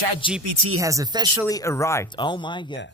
ChatGPT has officially arrived. Oh my god.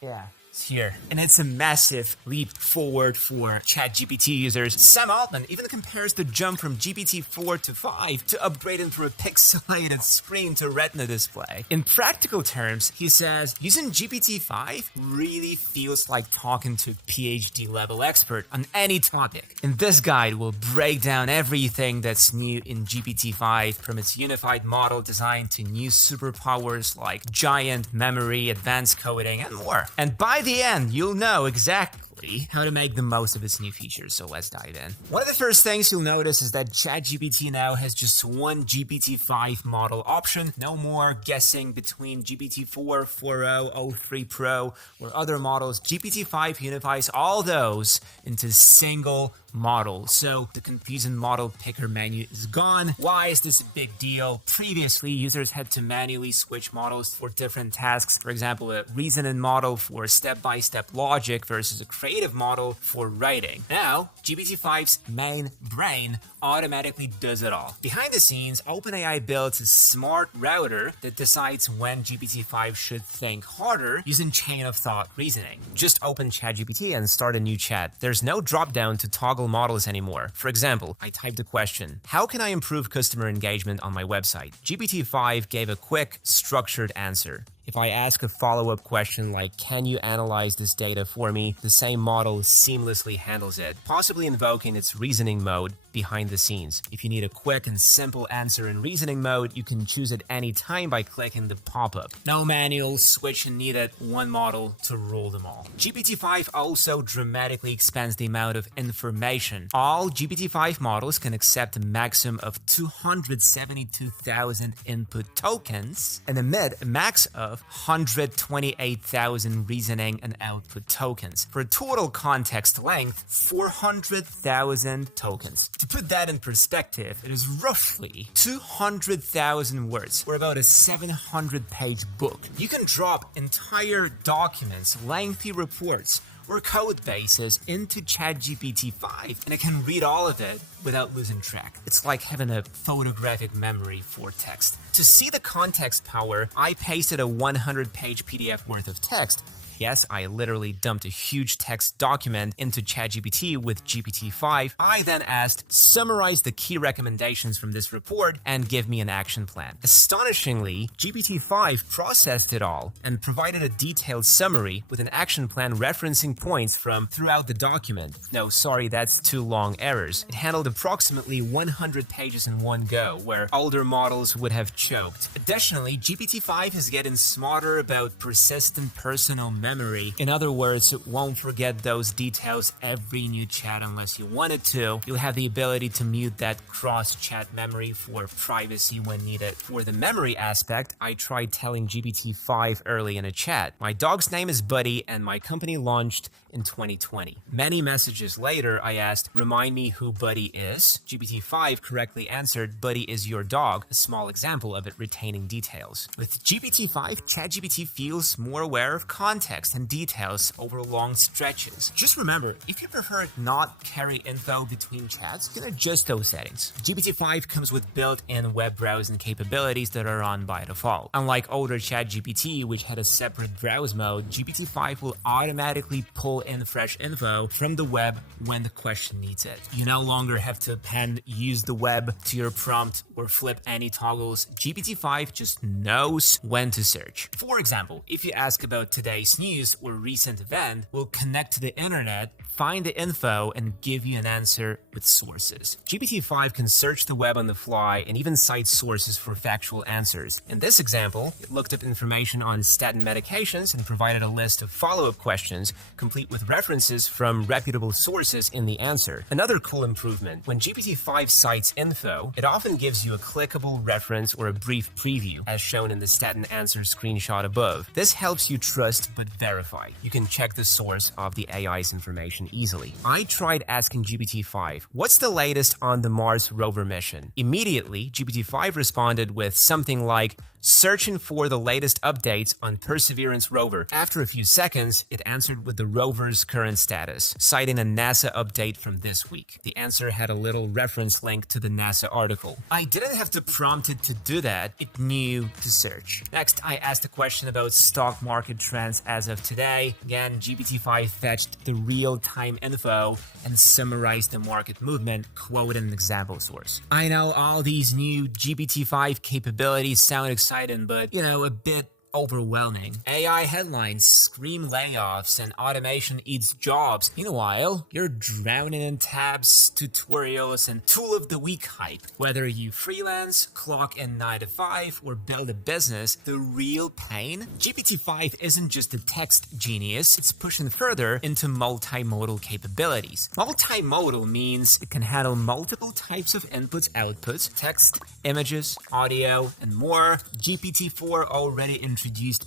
Yeah. Here, and it's a massive leap forward for ChatGPT users. Sam Altman even compares the jump from GPT-4 to 5 to upgrading from a pixelated screen to Retina display. In practical terms, he says using GPT-5 really feels like talking to a PhD level expert on any topic. In this guide, we'll break down everything that's new in GPT-5, from its unified model design to new superpowers like giant memory, advanced coding, and more. And by the end, you'll know exactly how to make the most of its new features, so let's dive in. One of the first things you'll notice is that ChatGPT now has just one GPT-5 model option. No more guessing between GPT-4, 4.0, 03 Pro, or other models. GPT-5 unifies all those into single model, so the confusing model picker menu is gone. Why is this a big deal? Previously, users had to manually switch models for different tasks. For example, a reasoning model for step-by-step logic versus a creative model for writing. Now, GPT-5's main brain automatically does it all. Behind the scenes, OpenAI builds a smart router that decides when GPT-5 should think harder using chain-of-thought reasoning. Just open ChatGPT and start a new chat. There's no drop-down to toggle models anymore. For example, I typed a question: how can I improve customer engagement on my website? GPT-5 gave a quick, structured answer. If I ask a follow-up question like, can you analyze this data for me, the same model seamlessly handles it, possibly invoking its reasoning mode behind the scenes. If you need a quick and simple answer in reasoning mode, you can choose it any time by clicking the pop-up. No manual switching needed, one model to rule them all. GPT-5 also dramatically expands the amount of information. All GPT-5 models can accept a maximum of 272,000 input tokens and emit a max of 128,000 reasoning and output tokens, for a total context length 400,000 tokens. To put that in perspective, it is roughly 200,000 words, or about a 700-page book. You can drop entire documents, lengthy reports, or code bases into ChatGPT-5, and it can read all of it without losing track. It's like having a photographic memory for text. To see the context power, I pasted a 100-page PDF worth of text. Yes, I literally dumped a huge text document into ChatGPT with GPT-5. I then asked, summarize the key recommendations from this report and give me an action plan. Astonishingly, GPT-5 processed it all and provided a detailed summary with an action plan referencing points from throughout the document. No, sorry, that's too long errors. It handled approximately 100 pages in one go, where older models would have choked. Additionally, GPT-5 is getting smarter about persistent personal memory. In other words, it won't forget those details every new chat unless you want it to. You'll have the ability to mute that cross-chat memory for privacy when needed. For the memory aspect, I tried telling GPT-5 early in a chat. My dog's name is Buddy and my company launched in 2020. Many messages later, I asked, remind me who Buddy is. GPT-5 correctly answered, Buddy is your dog, a small example of it retaining details. With GPT-5, ChatGPT feels more aware of context and details over long stretches. Just remember, if you prefer not carry info between chats, you can adjust those settings. GPT-5 comes with built-in web browsing capabilities that are on by default. Unlike older ChatGPT, which had a separate browse mode, GPT-5 will automatically pull in fresh info from the web when the question needs it. You no longer have to use the web to your prompt or flip any toggles. GPT-5 just knows when to search. For example, if you ask about today's news or recent event, will connect to the internet, find the info, and give you an answer with sources. GPT-5 can search the web on the fly and even cite sources for factual answers. In this example, it looked up information on statin medications and provided a list of follow-up questions, complete with references from reputable sources in the answer. Another cool improvement, when GPT-5 cites info, it often gives you a clickable reference or a brief preview, as shown in the statin answer screenshot above. This helps you trust but verify. You can check the source of the AI's information information easily. I tried asking GPT-5, what's the latest on the Mars rover mission? Immediately, GPT-5 responded with something like, searching for the latest updates on Perseverance rover. After a few seconds, it answered with the rover's current status, citing a NASA update from this week. The answer had a little reference link to the NASA article. I didn't have to prompt it to do that, it knew to search. Next, I asked a question about stock market trends as of today. Again, GPT-5 fetched the real-time info and summarized the market movement, quoting an example source. I know all these new GPT-5 capabilities sound exciting, but, a bit overwhelming. AI headlines scream layoffs and automation eats jobs. Meanwhile, you're drowning in tabs, tutorials, and tool of the week hype. Whether you freelance, clock in 9 to 5, or build a business, the real pain? GPT-5 isn't just a text genius, it's pushing further into multimodal capabilities. Multimodal means it can handle multiple types of inputs-outputs, text, images, audio, and more. GPT-4 already introduced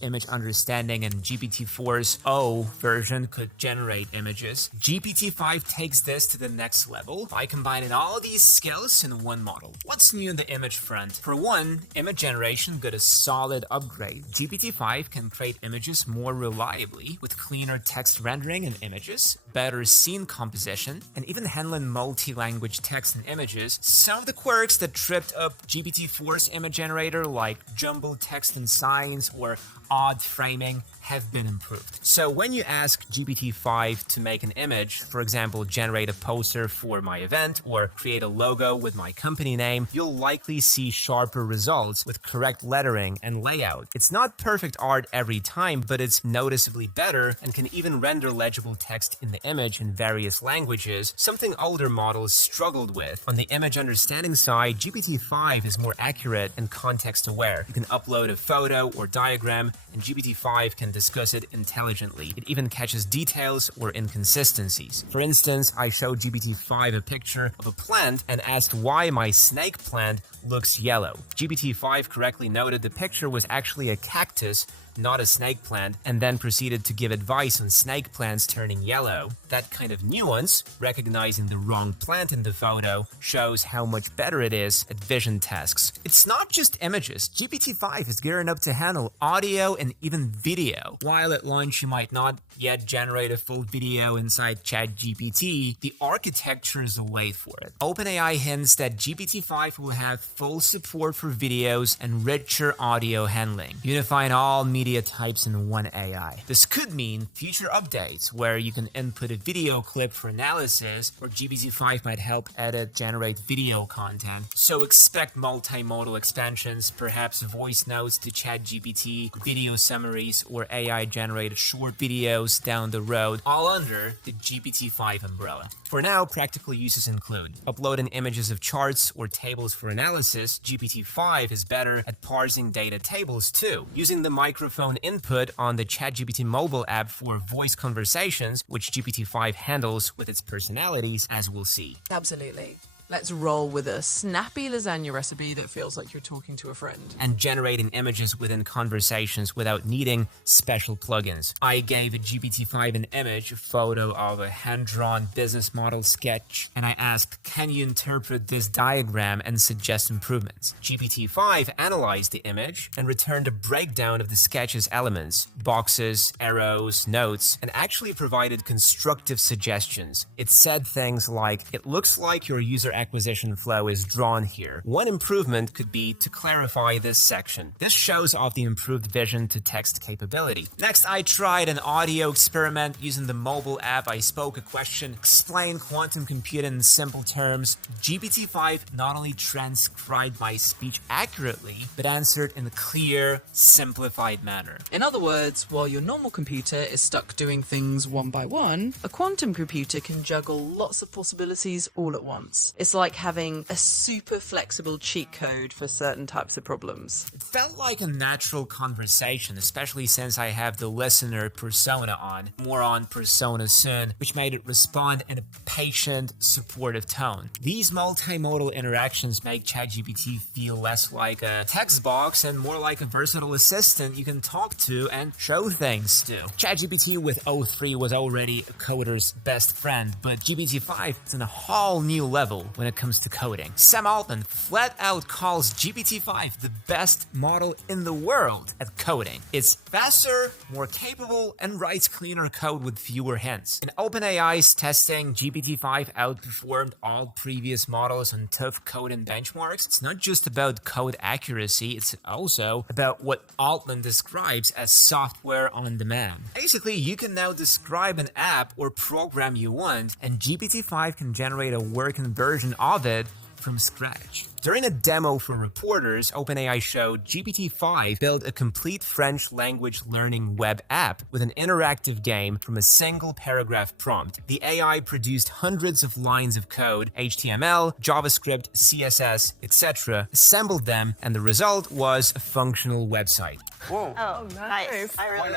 image understanding, and GPT-4's O version could generate images. GPT-5 takes this to the next level by combining all these skills in one model. What's new in the image front? For one, image generation got a solid upgrade. GPT-5 can create images more reliably with cleaner text rendering and images, better scene composition, and even handling multi-language text and images. Some of the quirks that tripped up GPT-4's image generator, like jumbled text and signs or odd framing, have been improved. So when you ask GPT-5 to make an image, for example, generate a poster for my event or create a logo with my company name, you'll likely see sharper results with correct lettering and layout. It's not perfect art every time, but it's noticeably better and can even render legible text in the image in various languages, something older models struggled with. On the image understanding side, GPT-5 is more accurate and context-aware. You can upload a photo or diagram, and GPT-5 can discuss it intelligently. It even catches details or inconsistencies. For instance, I showed GPT-5 a picture of a plant and asked why my snake plant looks yellow. GPT-5 correctly noted the picture was actually a cactus, not a snake plant, and then proceeded to give advice on snake plants turning yellow. That kind of nuance, recognizing the wrong plant in the photo, shows how much better it is at vision tasks. It's not just images. GPT-5 is gearing up to handle audio and even video. While at launch you might not yet generate a full video inside ChatGPT, the architecture is a wait for it. OpenAI hints that GPT-5 will have full support for videos and richer audio handling, unifying all media types in one AI. This could mean future updates where you can input a video clip for analysis, or GPT-5 might help edit, generate video content. So expect multimodal expansions, perhaps voice notes to ChatGPT, video summaries, or AI-generated short videos down the road, all under the GPT-5 umbrella. For now, practical uses include uploading images of charts or tables for analysis. GPT-5 is better at parsing data tables too, using the microphone input on the ChatGPT mobile app for voice conversations, which GPT-5 handles with its personalities, as we'll see. Absolutely. Let's roll with a snappy lasagna recipe that feels like you're talking to a friend. And generating images within conversations without needing special plugins. I gave a GPT-5 an image, a photo of a hand-drawn business model sketch, and I asked, can you interpret this diagram and suggest improvements? GPT-5 analyzed the image and returned a breakdown of the sketch's elements, boxes, arrows, notes, and actually provided constructive suggestions. It said things like, it looks like your user acquisition flow is drawn here. One improvement could be to clarify this section. This shows off the improved vision to text capability. Next, I tried an audio experiment using the mobile app. I spoke a question, explained quantum computing in simple terms. GPT-5 not only transcribed my speech accurately, but answered in a clear, simplified manner. In other words, while your normal computer is stuck doing things one by one, a quantum computer can juggle lots of possibilities all at once. It's It's like having a super flexible cheat code for certain types of problems. It felt like a natural conversation, especially since I have the listener persona on. More on persona soon, which made it respond in a patient, supportive tone. These multimodal interactions make ChatGPT feel less like a text box and more like a versatile assistant you can talk to and show things to. ChatGPT with o3 was already a coder's best friend, but GPT-5 is on a whole new level when it comes to coding. Sam Altman flat out calls GPT-5 the best model in the world at coding. It's faster, more capable, and writes cleaner code with fewer hints. In OpenAI's testing, GPT-5 outperformed all previous models on tough coding benchmarks. It's not just about code accuracy, it's also about what Altman describes as software on demand. Basically, you can now describe an app or program you want, and GPT-5 can generate a working version of it from scratch. During a demo for reporters, OpenAI showed GPT-5 build a complete French language learning web app with an interactive game from a single paragraph prompt. The AI produced hundreds of lines of code, HTML, JavaScript, CSS, etc., assembled them, and the result was a functional website. Whoa. Oh, nice. I really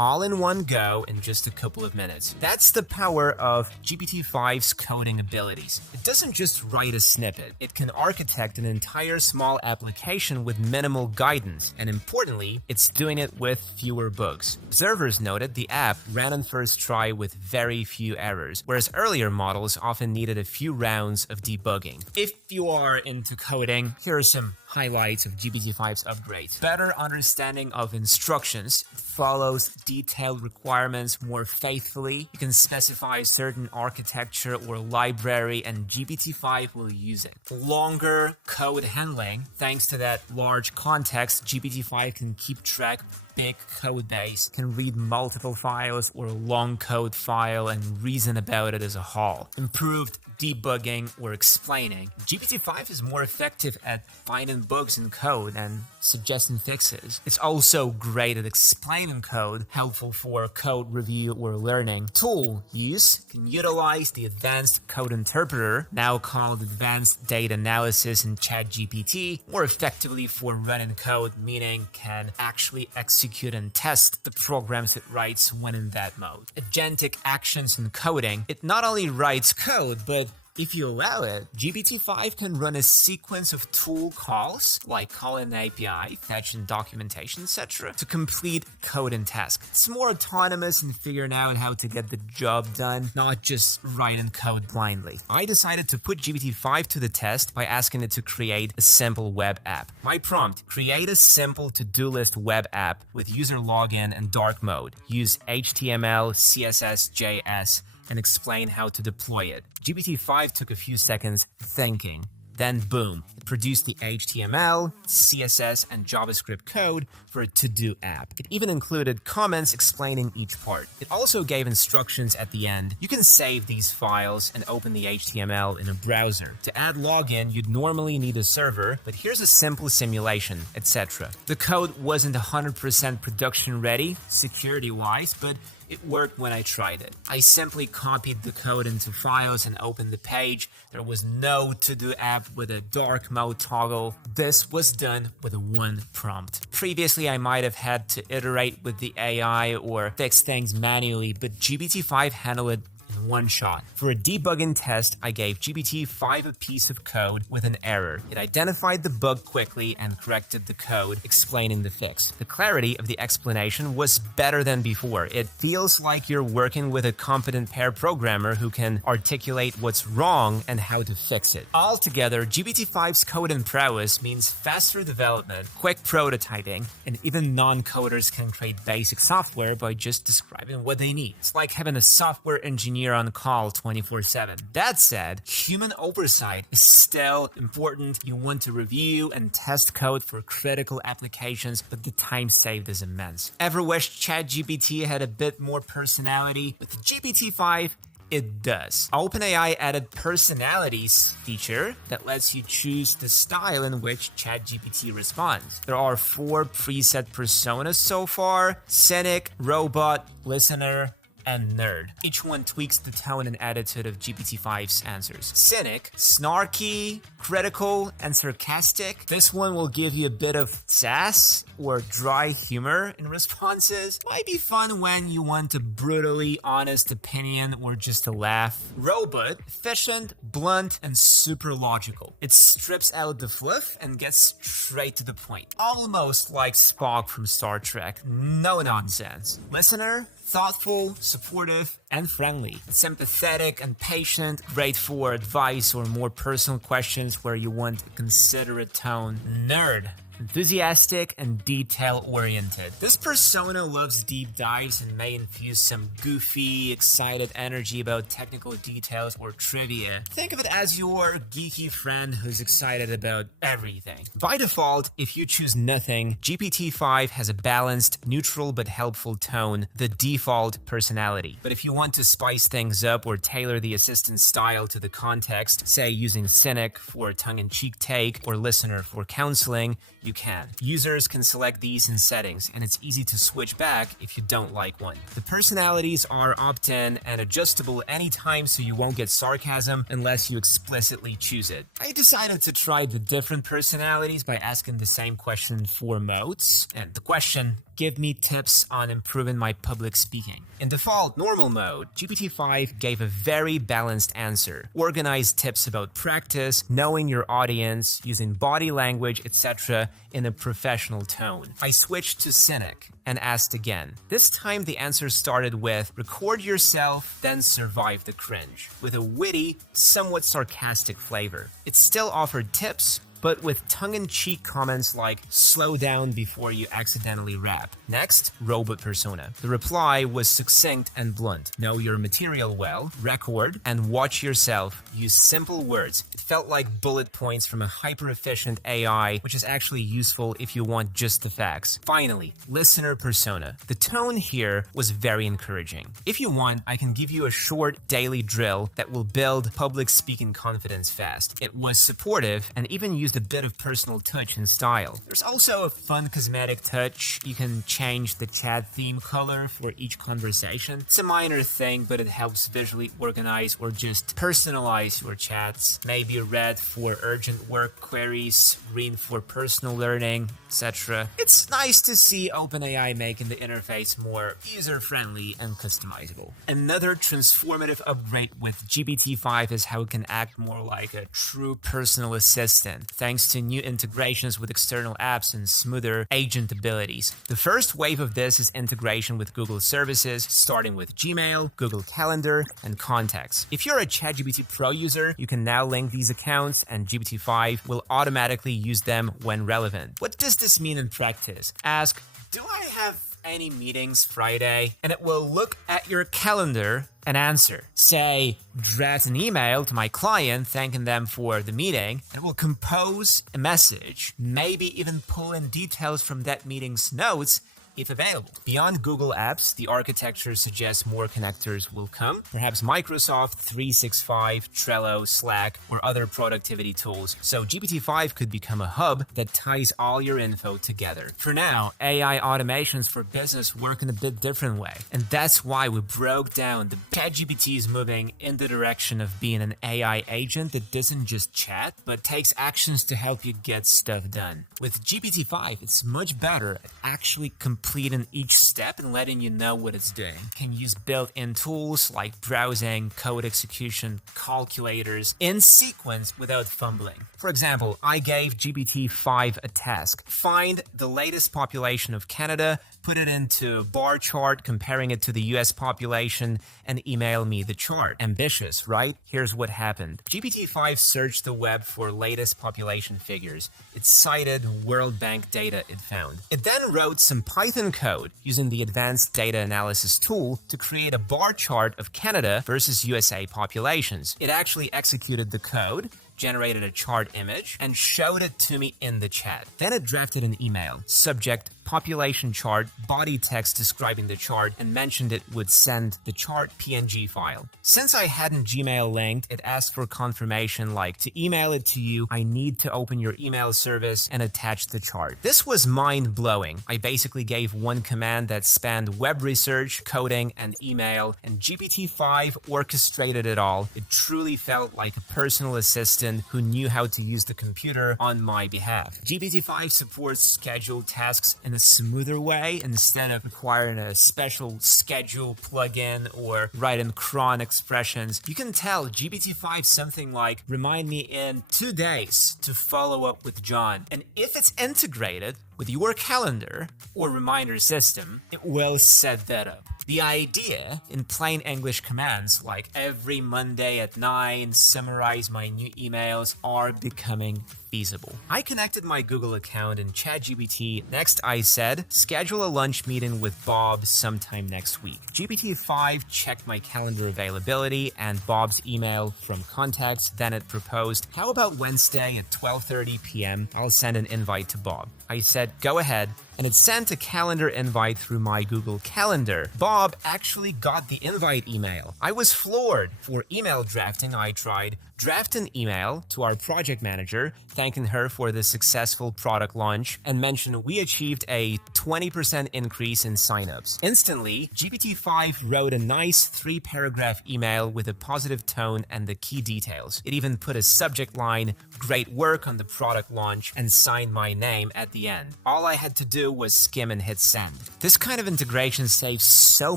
All in one go in just a couple of minutes. That's the power of GPT-5's coding abilities. It doesn't just write a snippet. It can architect an entire small application with minimal guidance, and importantly, it's doing it with fewer bugs. Observers noted the app ran on first try with very few errors, whereas earlier models often needed a few rounds of debugging. If you are into coding, here are some highlights of GPT-5's upgrades. Better understanding of instructions. It follows detailed requirements more faithfully. You can specify a certain architecture or library and GPT-5 will use it. Longer code handling. Thanks to that large context, GPT-5 can keep track of big code base, can read multiple files or a long code file and reason about it as a whole. Improved debugging or explaining. GPT-5 is more effective at finding bugs in code and suggesting fixes. It's also great at explaining code, helpful for code review or learning. Tool use can utilize the advanced code interpreter, now called advanced data analysis in ChatGPT, more effectively for running code, meaning can actually execute and test the programs it writes when in that mode. Agentic actions in coding. It not only writes code, but if you allow it, GPT-5 can run a sequence of tool calls, like calling an API, fetching documentation, etc., to complete code and task. It's more autonomous in figuring out how to get the job done, not just writing code blindly. I decided to put GPT-5 to the test by asking it to create a simple web app. My prompt: create a simple to-do list web app with user login and dark mode. Use HTML, CSS, JS, and explain how to deploy it. GPT-5 took a few seconds thinking. Then boom, it produced the HTML, CSS, and JavaScript code for a to-do app. It even included comments explaining each part. It also gave instructions at the end. You can save these files and open the HTML in a browser. To add login, you'd normally need a server, but here's a simple simulation, etc. The code wasn't 100% production ready, security-wise, but it worked when I tried it. I simply copied the code into files and opened the page. There was no to-do app with a dark mode toggle. This was done with a one prompt. Previously, I might have had to iterate with the AI or fix things manually, but GPT-5 handled it in one shot. For a debugging test, I gave GPT-5 a piece of code with an error. It identified the bug quickly and corrected the code, explaining the fix. The clarity of the explanation was better than before. It feels like you're working with a competent pair programmer who can articulate what's wrong and how to fix it. Altogether, GPT-5's code and prowess means faster development, quick prototyping, and even non-coders can create basic software by just describing what they need. It's like having a software engineer on call 24/7. That said, human oversight is still important. You want to review and test code for critical applications, but the time saved is immense. Ever wished ChatGPT had a bit more personality? With GPT-5, it does. OpenAI added personalities feature that lets you choose the style in which ChatGPT responds. There are 4 preset personas so far: Cynic, Robot, Listener, and nerd. Each one tweaks the tone and attitude of GPT-5's answers. Cynic, snarky, critical, and sarcastic. This one will give you a bit of sass or dry humor in responses. Might be fun when you want a brutally honest opinion or just a laugh. Robot, efficient, blunt, and super logical. It strips out the fluff and gets straight to the point. Almost like Spock from Star Trek. No nonsense. Listener, thoughtful, supportive, and friendly. Sympathetic and patient, great for advice or more personal questions where you want a considerate tone. Nerd, enthusiastic and detail-oriented. This persona loves deep dives and may infuse some goofy, excited energy about technical details or trivia. Think of it as your geeky friend who's excited about everything. By default, if you choose nothing, GPT-5 has a balanced, neutral but helpful tone, the default personality. But if you want to spice things up or tailor the assistant's style to the context, say using Cynic for a tongue-in-cheek take or Listener for counseling, you can. Users can select these in settings, and it's easy to switch back if you don't like one. The personalities are opt-in and adjustable anytime, so you won't get sarcasm unless you explicitly choose it. I decided to try the different personalities by asking the same question in 4 modes, and the question: give me tips on improving my public speaking. In default normal mode, GPT-5 gave a very balanced answer. Organized tips about practice, knowing your audience, using body language, etc. in a professional tone. I switched to Cynic and asked again. This time the answer started with record yourself, then survive the cringe, with a witty, somewhat sarcastic flavor. It still offered tips, but with tongue-in-cheek comments like slow down before you accidentally rap. Next, robot persona. The reply was succinct and blunt. Know your material well, record, and watch yourself. Use simple words. It felt like bullet points from a hyper-efficient AI, which is actually useful if you want just the facts. Finally, listener persona. The tone here was very encouraging. If you want, I can give you a short daily drill that will build public speaking confidence fast. It was supportive and even used a bit of personal touch and style. There's also a fun cosmetic touch. You can change the chat theme color for each conversation. It's a minor thing, but it helps visually organize or just personalize your chats. Maybe red for urgent work queries, green for personal learning, etc. It's nice to see OpenAI making the interface more user-friendly and customizable. Another transformative upgrade with GPT-5 is how it can act more like a true personal assistant, thanks to new integrations with external apps and smoother agent abilities. The first wave of this is integration with Google services, starting with Gmail, Google Calendar, and Contacts. If you're a ChatGPT Pro user, you can now link these accounts, and GPT-5 will automatically use them when relevant. What does this mean in practice? Ask, do I have any meetings Friday? And it will look at your calendar and answer. Say, draft an email to my client thanking them for the meeting, and it will compose a message, maybe even pull in details from that meeting's notes if available. Beyond Google Apps, the architecture suggests more connectors will come, perhaps Microsoft 365, Trello, Slack, or other productivity tools, so GPT-5 could become a hub that ties all your info together. For now, AI automations for business work in a bit different way, and that's why we broke down the ChatGPT is moving in the direction of being an AI agent that doesn't just chat, but takes actions to help you get stuff done. With GPT-5, it's much better at actually completing each step and letting you know what it's doing. You can use built-in tools like browsing, code execution, calculators in sequence without fumbling. For example, I gave GPT-5 a task. Find the latest population of Canada, put it into a bar chart comparing it to the US population, and email me the chart. Ambitious, right? Here's what happened. GPT-5 searched the web for latest population figures. It cited World Bank data it found. It then wrote some Python code using the advanced data analysis tool to create a bar chart of Canada versus USA populations. It actually executed the code, generated a chart image, and showed it to me in the chat. Then it drafted an email. Subject, population chart, body text describing the chart, and mentioned it would send the chart PNG file. Since I hadn't Gmail linked, it asked for confirmation like, to email it to you, I need to open your email service and attach the chart. This was mind-blowing. I basically gave one command that spanned web research, coding, and email, and GPT-5 orchestrated it all. It truly felt like a personal assistant who knew how to use the computer on my behalf. GPT-5 supports scheduled tasks in a smoother way instead of requiring a special schedule plugin or writing cron expressions. You can tell GPT-5 something like, remind me in 2 days to follow up with John. And if it's integrated with your calendar or reminder system, it will set that up. The idea in plain English commands like every Monday at 9, summarize my new emails are becoming feasible. I connected my Google account in ChatGPT. Next, I said, schedule a lunch meeting with Bob sometime next week. GPT-5 checked my calendar availability and Bob's email from contacts. Then it proposed, how about Wednesday at 12:30 p.m.? I'll send an invite to Bob. I said, go ahead, and it sent a calendar invite through my Google Calendar. Bob actually got the invite email. I was floored. For email drafting, I tried draft an email to our project manager, thanking her for the successful product launch, and mentioned we achieved a 20% increase in signups. Instantly, GPT-5 wrote a nice 3-paragraph email with a positive tone and the key details. It even put a subject line, great work on the product launch, and signed my name at the end. All I had to do was skim and hit send. This kind of integration saves so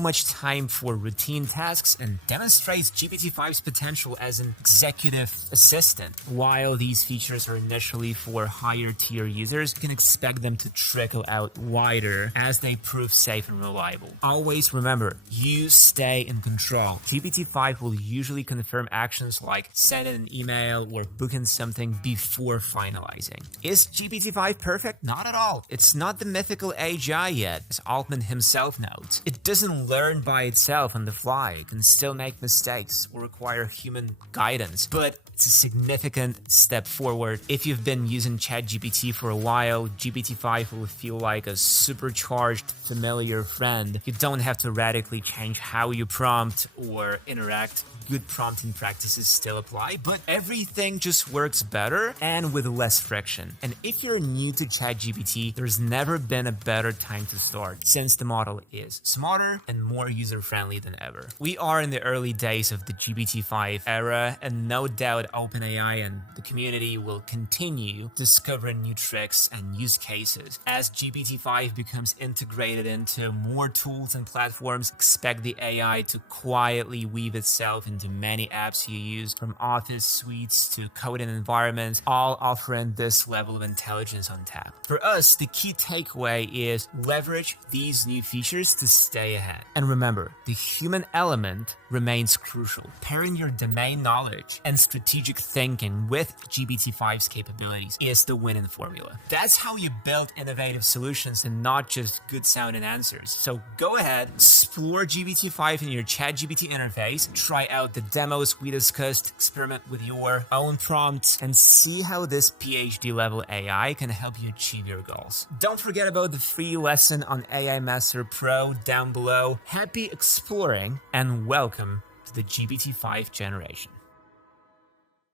much time for routine tasks and demonstrates GPT-5's potential as an executive assistant. While these features are initially for higher tier users, you can expect them to trickle out wider as they prove safe and reliable. Always remember, you stay in control. GPT-5 will usually confirm actions like sending an email or booking something before finalizing. Is GPT-5 perfect? Not at all. It's not the mythical AGI yet, as Altman himself notes. It doesn't learn by itself on the fly. It can still make mistakes or require human guidance, but it's a significant step forward. If you've been using ChatGPT for a while, GPT-5 will feel like a supercharged, familiar friend. You don't have to radically change how you prompt or interact. Good prompting practices still apply, but everything just works better and with less friction. And if you're new to ChatGPT, there's never been a better time to start, since the model is smarter and more user-friendly than ever. We are in the early days of the GPT-5 era, and no doubt OpenAI and the community will continue discovering new tricks and use cases. As GPT-5 becomes integrated into more tools and platforms, expect the AI to quietly weave itself into many apps you use, from office suites to coding environments, all offering this level of intelligence on tap. For us, the key takeaway is leverage these new features to stay ahead. And remember, the human element remains crucial. Pairing your domain knowledge and strategic thinking with GPT-5's capabilities is the winning formula. That's how you build innovative solutions and not just good sounding answers. So go ahead, explore GPT-5 in your ChatGPT interface, try out the demos we discussed, experiment with your own prompts, and see how this PhD level AI can help you achieve your goals. Don't forget about the free lesson on AI Master Pro down below. Happy exploring and welcome to the GPT-5 generation.